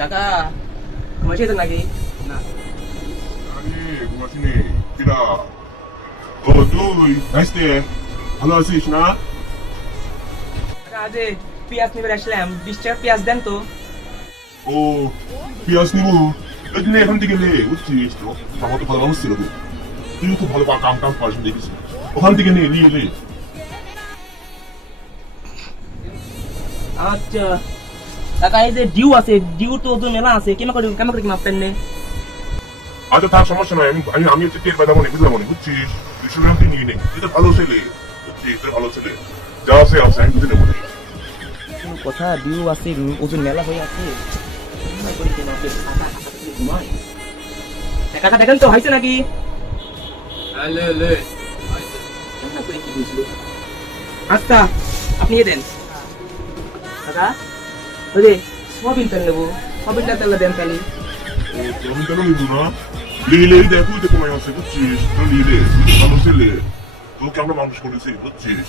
কাকা ঘুমাইছে নাকি? না আরে ঘুমাসিনি কিরা? ও তুই আসতে ভালো আছিস না? কাকা, আজ পেঁয়াজ নিবে আসলাম, 20 টাকা পেঁয়াজ দেন তো। ও পিয়াস নিবো, এখানে এখান থেকে নে, বুঝছিস তো? আমার তো ভালো মানুষ ছিল তো, তুইও খুব ভালো কাম কাম পারিস দেখিস, ওখান থেকে নিয়ে নে। আচ্ছা কাকা, এই যে ডিউ আছে, ডিউ তো ওজন মেলা আছে, কেমন করে কি মাপবেন নে? আচ্ছা থাক, সমস্যা নাই, আমি আমি আমি হচ্ছে টের পাইতাম, বুঝলাম মনে, বুঝছিস? 200 গ্রাম তুই নিয়ে নে, তুই তো ভালো ছেলে, বুঝছিস? তুই ভালো ছেলে, যা আছে আছে, আমি বুঝে নেবো। কোনো কথা, ডিউ আছে, ওজন মেলা হয়ে আছে। কেমন করে কি মাপবে? কাকা, কাকা তো ঘুমায়। কাকা দেখেন তো হয়েছে নাকি? কেমন করে কি বুঝলো? আচ্ছা আপনি দেন কাকা, ওই যে সয়াবিন তেল নেবো, সয়াবিনটা তেলটা দেন তাহলে। ও আমি কেন নিবো না? লিলে দেখো তো কমাই আছে, বুঝছিস? তো লিলে তুই তো ভালো ছেলে, তোকে আমরা মানুষ করেছি, বুঝছিস?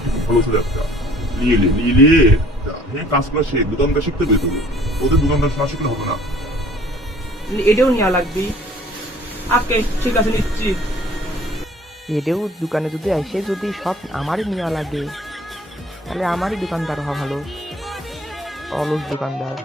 তুই ভালো ছেলে একটা, নিয়ে যা, হ্যাঁ কাজগুলো শেখ, দোকানটা শিখতে পেতো, ওদের দোকানদার না শিখলে হবে না। এটাও নেওয়া লাগবে। ওকে ঠিক আছে, নিচ্ছি। এটাও দোকানে যদি এসে যদি সব আমারই নেওয়া লাগে, তাহলে আমারই দোকানদার হওয়া ভালো, অলস দোকানদার।